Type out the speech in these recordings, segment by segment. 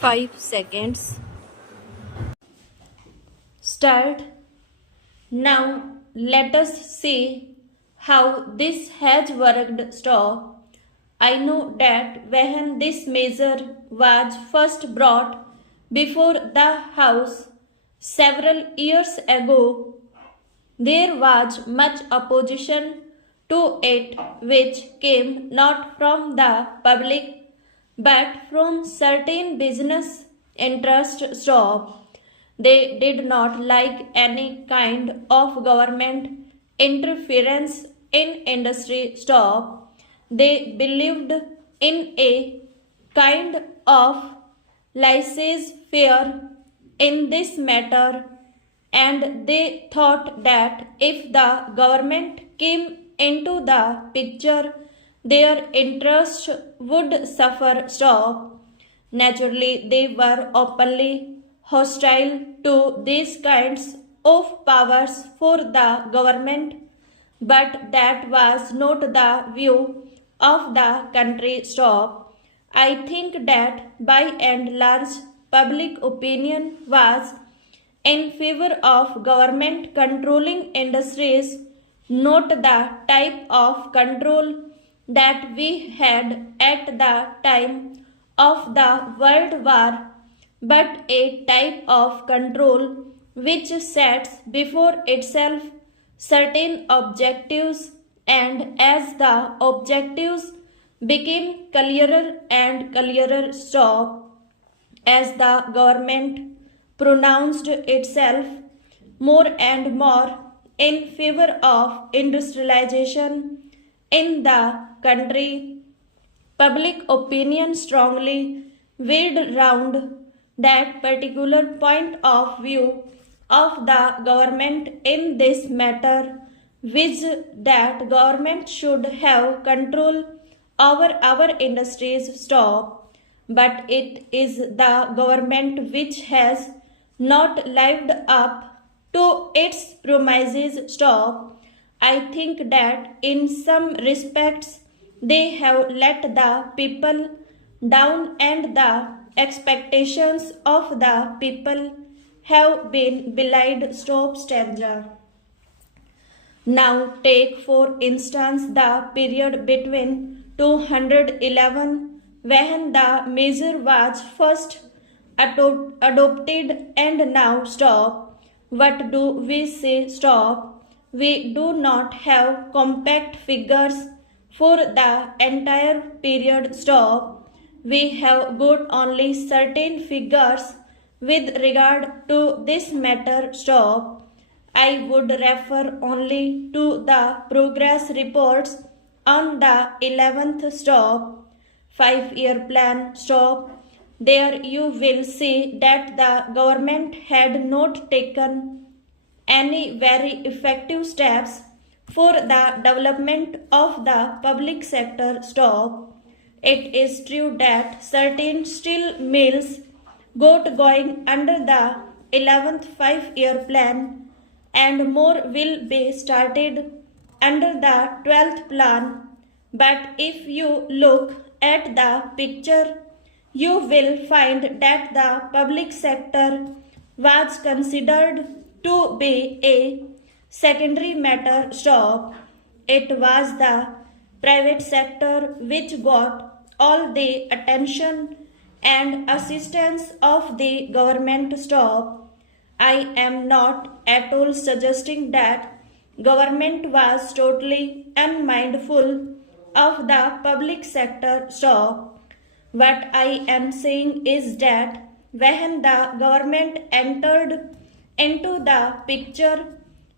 5 seconds. Start. Now let us see how this has worked. Stop. I know that when this measure was first brought before the House several years ago, there was much opposition to it, which came not from the public but from certain business interests. Stop. They did not like any kind of government interference in industry. Stop. They believed in a kind of laissez-faire in this matter, and they thought that if the government came into the picture, their interests would suffer. Stop. Naturally, they were openly hostile to these kinds of powers for the government, but that was not the view of the country. Stop. I think that by and large, public opinion was in favor of government controlling industries, not the type of control that we had at the time of the World War, but a type of control which sets before itself certain objectives, and as the objectives became clearer and clearer. Stop. As the government pronounced itself more and more in favor of industrialization in the country, public opinion strongly veered round that particular point of view of the government in this matter, which that government should have control over our industries. Stop. But it is the government which has not lived up to its promises. Stop. I think that in some respects they have let the people down, and the expectations of the people have been belied. Stop. Stanza. Now take for instance the period between 211, when the measure was first adopted, and now. Stop. What do we say? Stop. We do not have compact figures for the entire period. Stop. We have got only certain figures with regard to this matter. Stop. I would refer only to the progress reports on the 11th. Stop. 5-year plan. Stop. There you will see that the government had not taken any very effective steps for the development of the public sector. Stop. It is true that certain steel mills got going under the 11th 5-year plan, and more will be started under the 12th plan. But if you look at the picture, you will find that the public sector was considered to be a secondary matter. Stop. It was the private sector which got all the attention and assistance of the government. Stop. I am not at all suggesting that government was totally unmindful of the public sector. Stop. What I am saying is that when the government entered into the picture,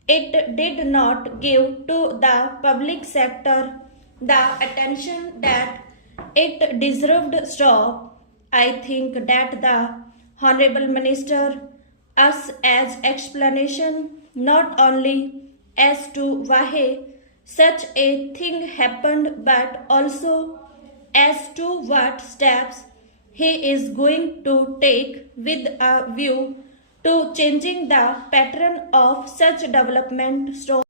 it did not give to the public sector the attention that it deserved. Stop. I think that the Honorable Minister us as explanation not only as to why such a thing happened, but also as to what steps he is going to take with a view to changing the pattern of such development. Stop.